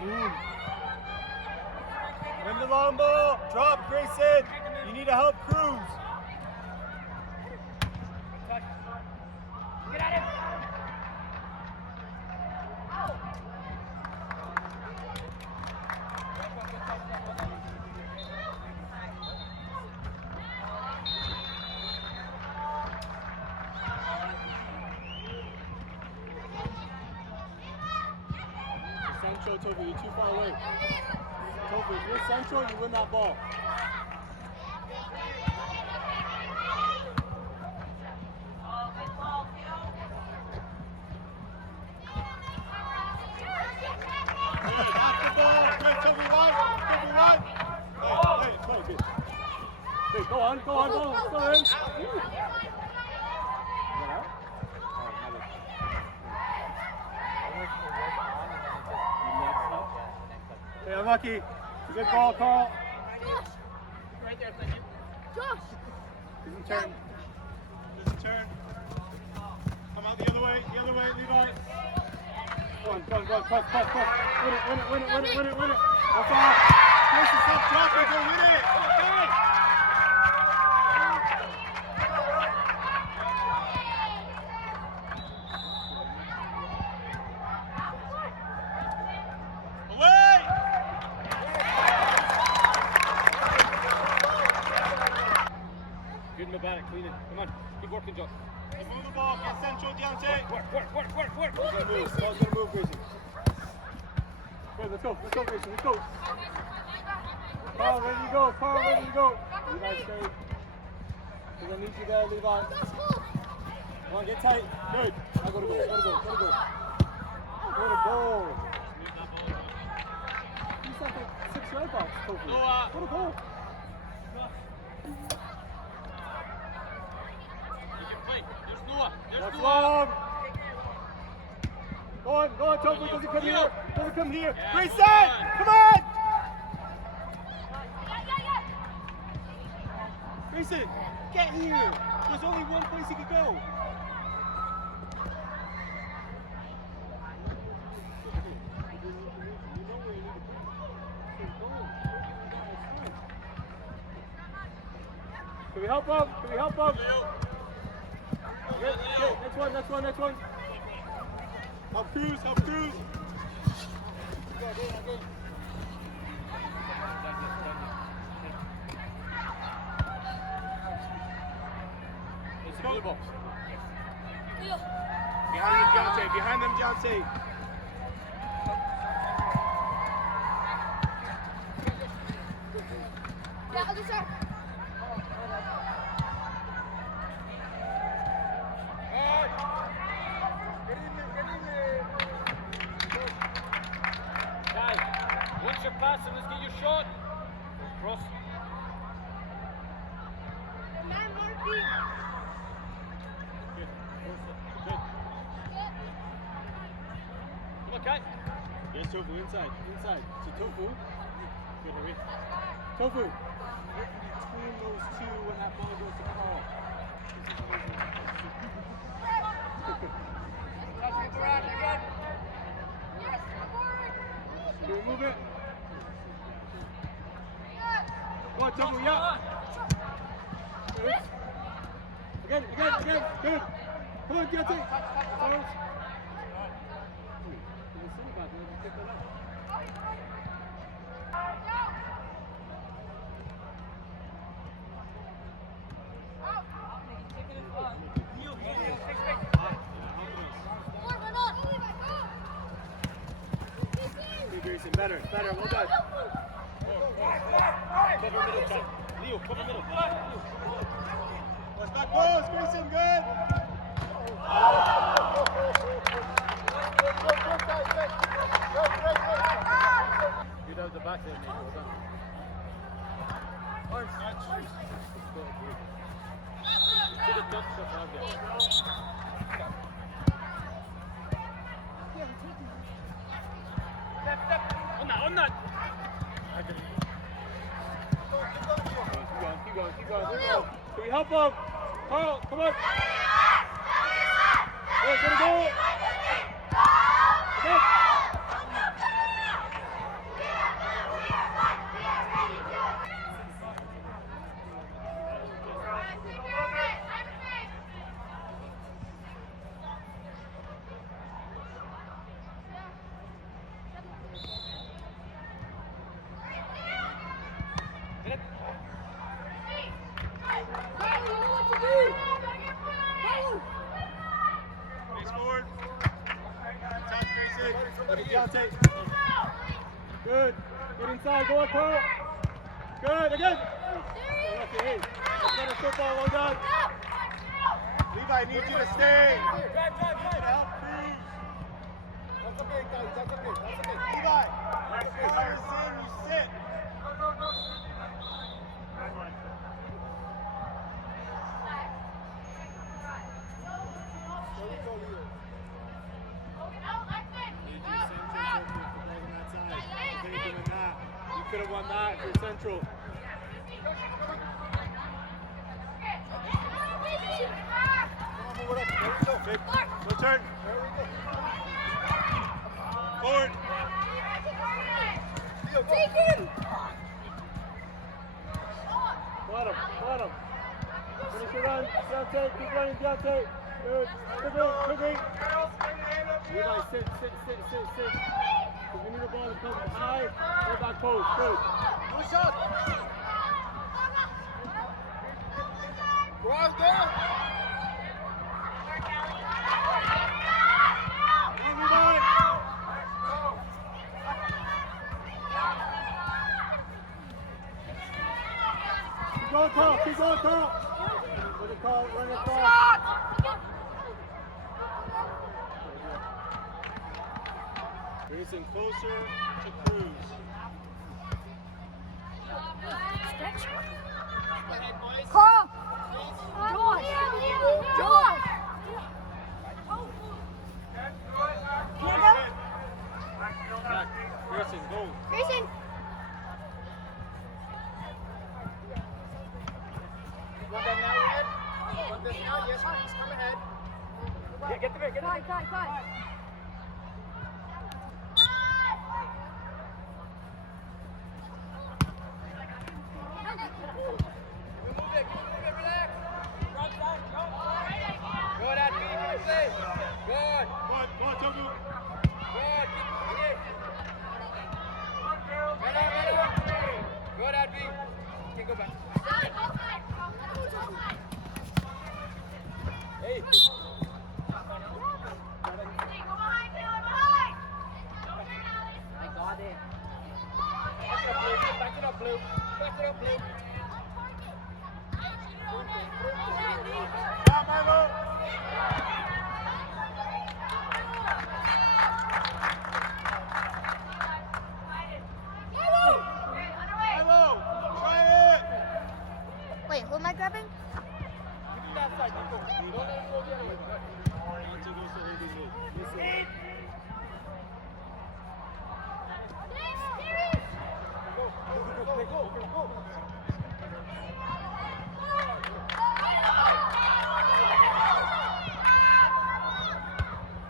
Win the long ball. Drop, Grayson. You need to help Cruz. Get at him. Central, Toby, you're too far away. Toby, if you're central, you win that ball. Go on, go in. Hey, unlucky. Good ball, Carl. Right there, thank you. Josh! Doesn't turn. Come out the other way, Levi. Go on, press. Win it. That's all. Jason, stop dropping, go win it. Okay. Clean it. Come on. Keep working, Josh. Move the ball. Get central, Deontay. Work. Ball's gonna move, Grayson. Good, let's go, Grayson. Let's go. Carl, ready to go. Levi, stay. We're gonna need you there, Levi. Come on, get tight. Good. Now go to goal. Go to goal. He's like a 6-yard box, Kofi. Go to goal. That's long. Go on, Toby. Doesn't come here. Grayson, come on. Grayson, get here. There's only one place he could go. Can we help him? Next one. Help Cruz. It's a blue box. Behind them, Deontay. Yeah, other side. Once you're passing, let's get your shot. Cross. Man, Marky. Good. Okay. Yes, Tofu, inside. So Tofu. Good, hurry. Tofu. Get between those two when that ball goes to Carl. Can we move it? Come on, Tofu, yeah. Good. Again. Good. Come on, get it. Grayson, better, well done. Cover middle, John. Leo, cover middle. Let's back post, Grayson, good. Good out the back there, mate. Well done. Should have ducked shot out there. On that. Keep going. Can we help him? Carl, come on. Go. Deontay. Good. Get inside. Go on, Carl. Good. Again. Hey, that's better football. Well done. Levi, I need you to stay. Get out, please. That's okay, guys. That's okay. That's okay. Levi, fire is in. You sit. You could have won that if you're central. Move it up. There we go. Big. No turn. There we go. Forward. Take him! Bottom. Bottom. Finish your run. Deontay. Keep running, Deontay. Good. Quickly. Levi, sit. Because we need the ball to come high. Hold that post. Good. No shot. Go out there. Keep going, Carl. What do you call it? Run across. Grayson closer to Cruz. Carl! Josh! Back. Grayson, go. Grayson! Want that now, Ed? Want this now? Yes, please. Come ahead. Get the bit. Cut. Relax. Good at me. Good play. Good. Go on, Togu. Good. Keep it. Good at me. Okay, go back. Hey. I got it. Back it up, Blue. Back it up, Blue. Down, Milo. Milo, try it. Wait, who am I grabbing? Keep that side, Nico. Don't let him go the other way. Deontay goes to ABC. Listen. Go.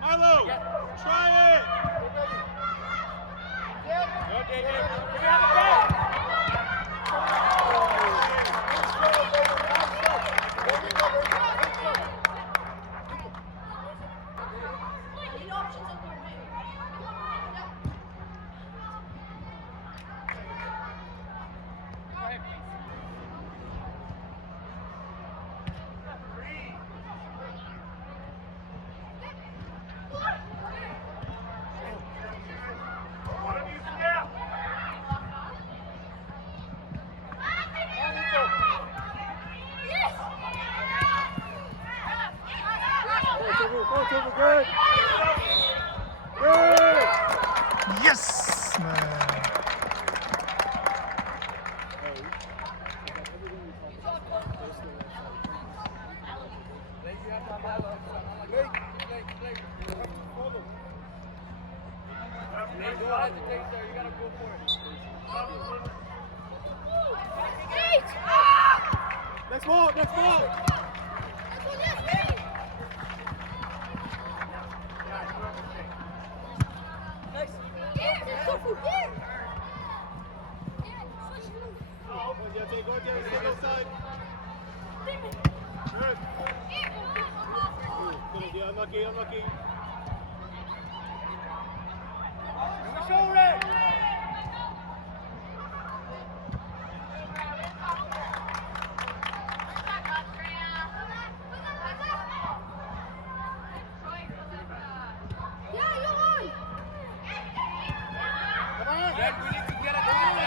Milo, try it. Go, David. Give me the ball. Good. Good. Yes, man. Don't hesitate there. You gotta go for it. Next ball. Go, Jerry. Stay outside. Good. Good. Unlucky. Show it. Yeah, you're on! Red, we need to get it running.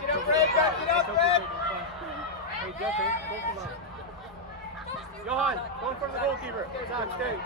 Get up, Red, get up, Red. Hey, Jeffrey, close him up. Johan, go in front of the goalkeeper. Zach, stay.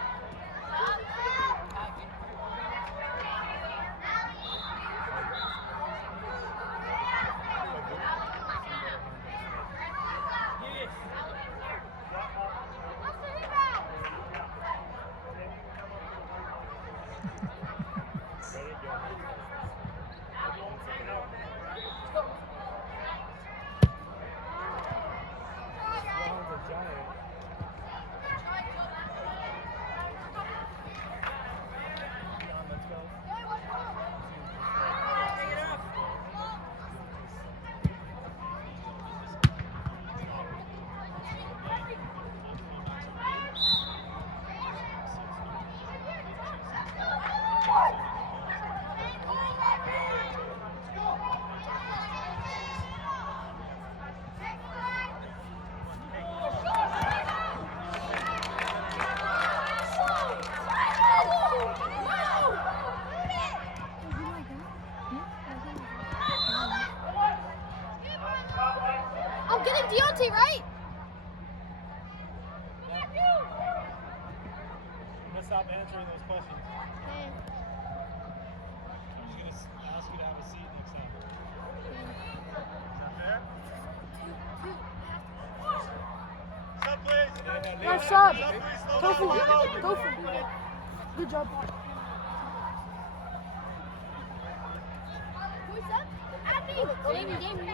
I'm getting Deontay, right? I'm gonna stop answering those questions. I'm just gonna ask you to have a seat next time. Is that fair? Nice shot. Go for it. Go for it. Good job. Who's that? Abby. Jamie.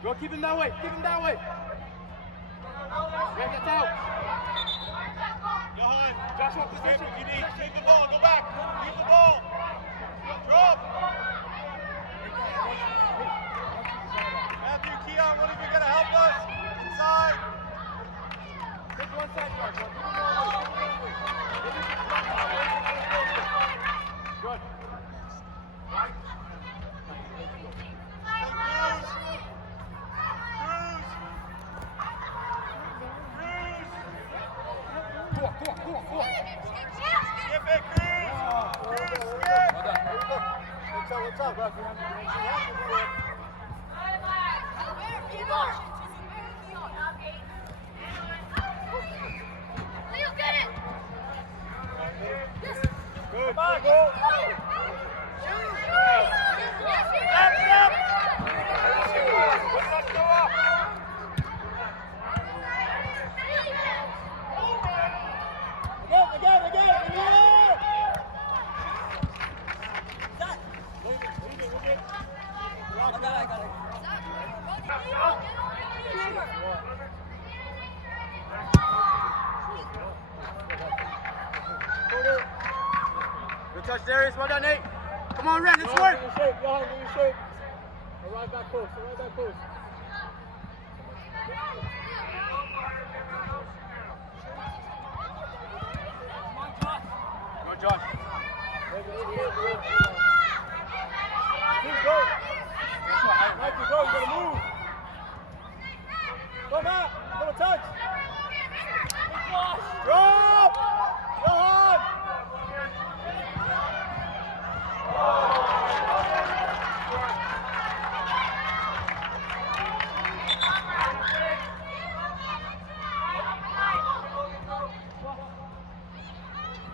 Go, keep him that way. Keep him that way. Red, get out. Johan, Joshua, position. You need. Keep the ball. Go back. Keep the ball. Drop. Matthew, Keon, what if you're going to help us? Inside. Take one side, Joshua. Keep him that way. Good. Leo, get it! Good. Come on, go. Good touch, Darius. Well done, Nate. Come on, Red. Let's work. Get your shape, Johan, get your shape. Arrive back close, Go, Josh. Go. Mikey, go, you gotta move. Go back, little touch. Drop! Johan!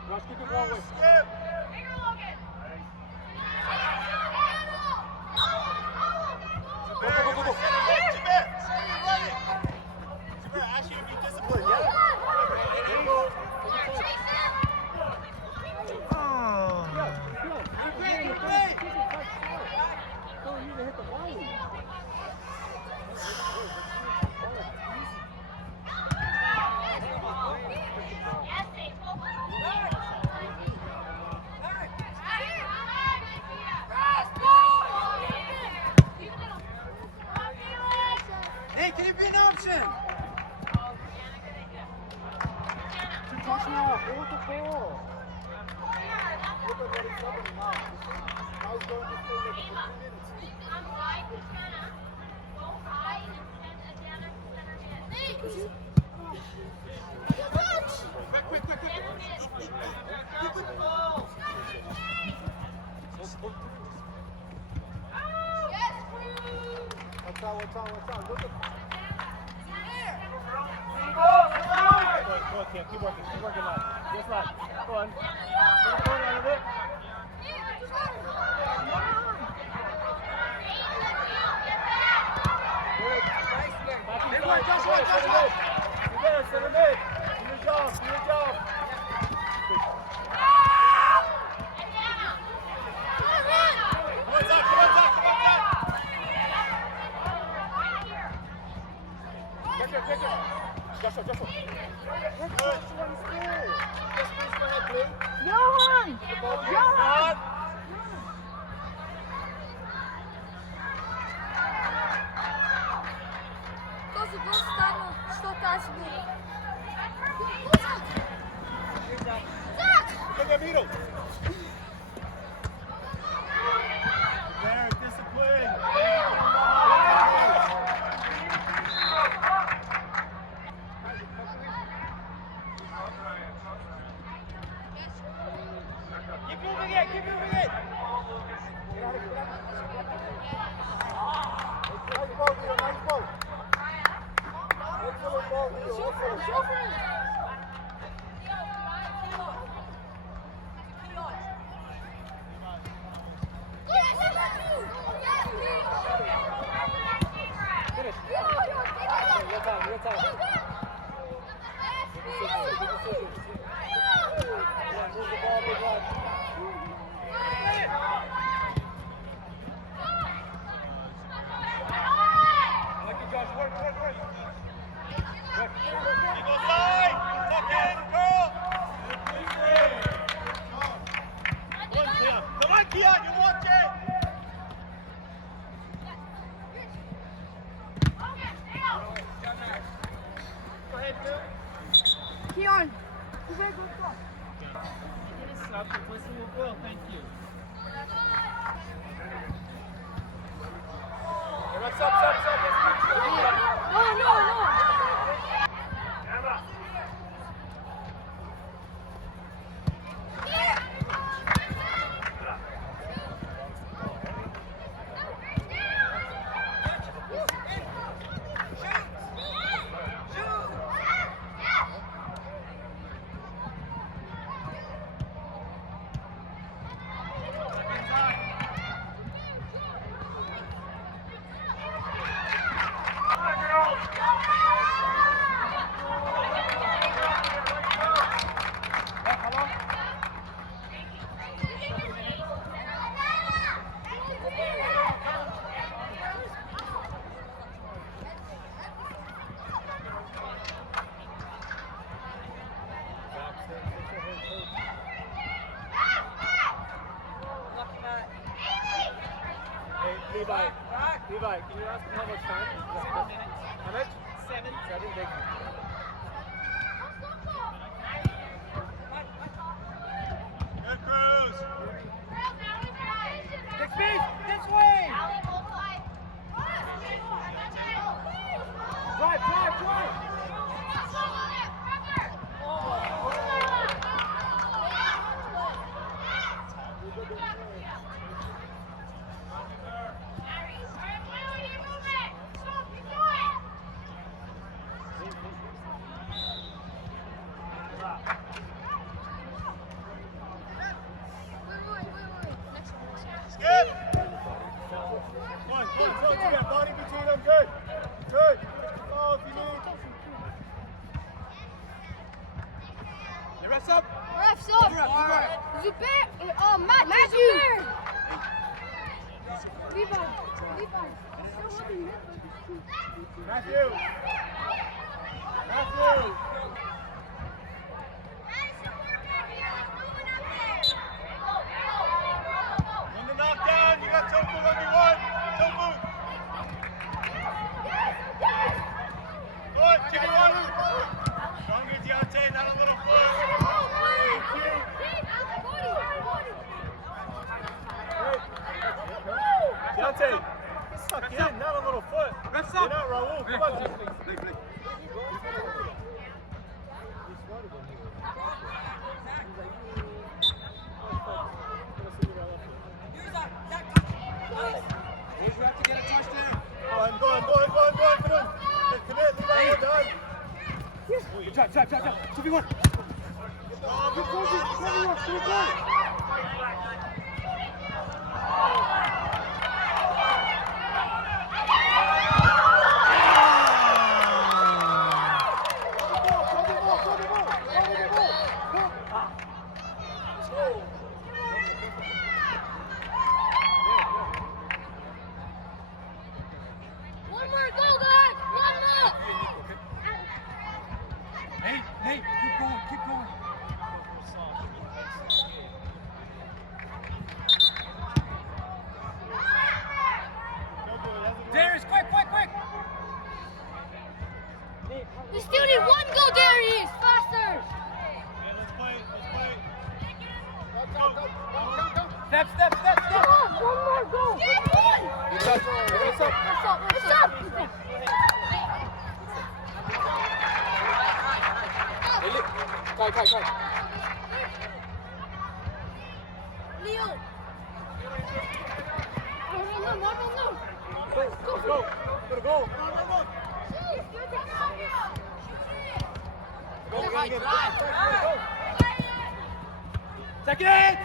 Josh, keep it one way. Josh now, hold the ball. Look at what he's happening now. Now he's going to stay there for 2 minutes. Watch out. Look at Go on, Cam. Keep working, lad. Yes, lad. Go on. Get the corner out of it. Good. Back inside. Joshua. Center mid. Do your job. Joshua. Johan! Този гол стана, защото аз го... Middle. There, discipline. Keep moving it. nice ball, Leo, nice ball. Excellent ball, Leo, excellent. Real time. Yeah, move the ball, big one. I like it, Josh. Work. Eagle side. Tuck in, girl. Come on, Keon. You watch it. Go ahead, Bill. Keon, you very good ball. Stop the whistle with Will. Thank you. Stop. No. Levi, can you ask him how much time? 7 minutes. How much? 7. 7, thank you. Good Cruz! Take speed! This way! Drive! Skip! One, together. Body between them. Good. Oh, if you need. The ref's up. Ref's up. Zubair. Oh, Matthew. Levi. Matthew. On the knockdown, you got Tofu on me one. Tofu. Good, chicken one. Stronger, Deontay, not a little foot. have been here. He's like, gonna see me right up there. You have to get a touchdown. Go on, come on. Come here, Levi, well done. Good job. 2v1. Good goal. One more goal, guys! One more! Nate, keep going. Darius, quick! We still need one goal, Darius! Faster! Let's play. Step. Come on, one more goal! What's up? Kai. Leo! No. Go. Gotta go. Go. Second it!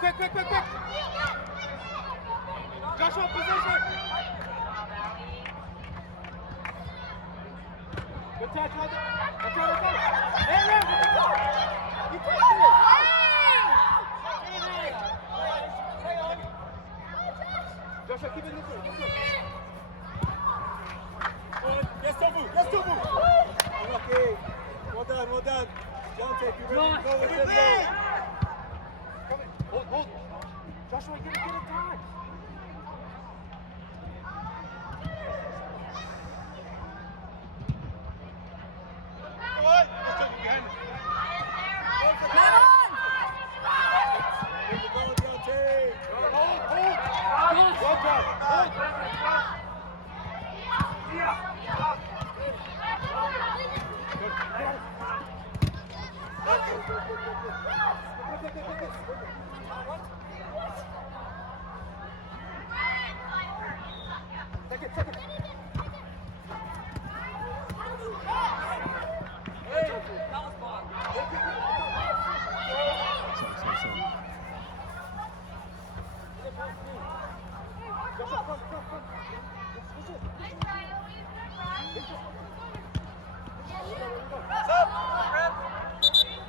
Hey, quick! Joshua, position! Good touch, right there. That's right. Hey, Ram, with the ball! You touched it. Joshua, keep it this way. Yes, Tofu. Okay. Well done. Dante, you ready? Nice. Go with Everybody. it. Hold. Joshua, get a touch. There you go, Dante. Hold. Good job.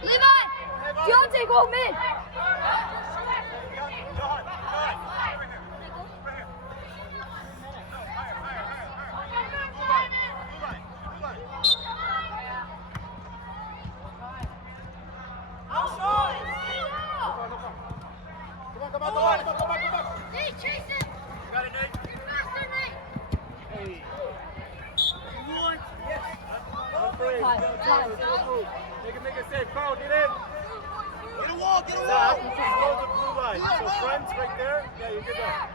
Levi! Deontay, go mid! Come on. Nate, chase it! You got it, Nate. You're faster, Nate! Hey. Yes. Unafraid. Make it safe. Carl, get in. Get a wall. Zach, you just go to the blue line. So friends right there. Yeah, you're good there.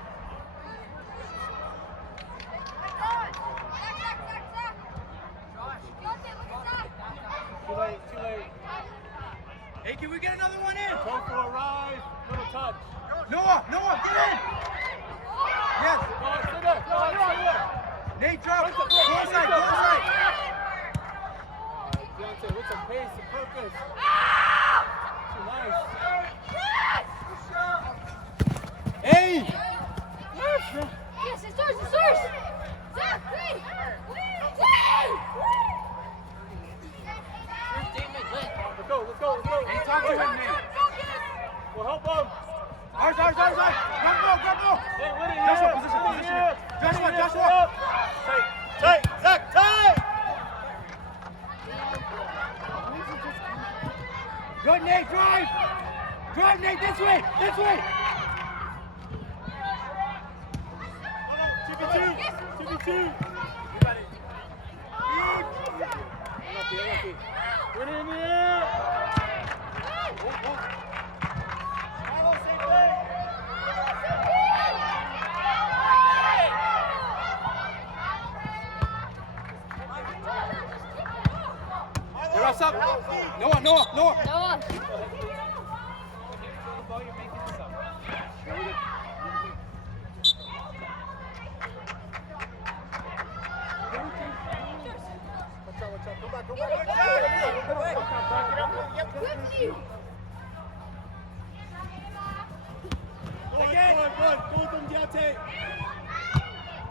Too late. Hey, can we get another one in? Tofu arrive. Little touch. Noah, get in! Yes. Go on, stay there. Nate, drop. Go Go inside. Deontay, with some pace and purpose. Too nice. Hey! Yes, it's yours! Zach, wait! Let's go. Hey, talk to him, Nate. We'll help him. Ours. Grab ball. Hey, win it Joshua, here. position. Win it here. Joshua. Tight. Zach, tight. Good, Nate, drive, Nate, this way. 2v2. You got it. Unlucky. Put it in the air. Milo, same thing. Get us up. Noah. Noah. Watch out. Go back. Go with them, Deontay.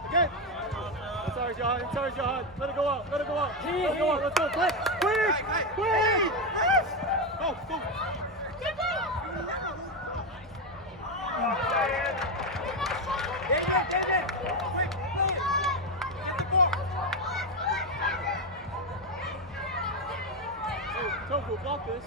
Again. It's ours, Johan. Let it go out. Let's go. Quick. Go. David. Quick. Get the ball. Hey, Tofu, block this.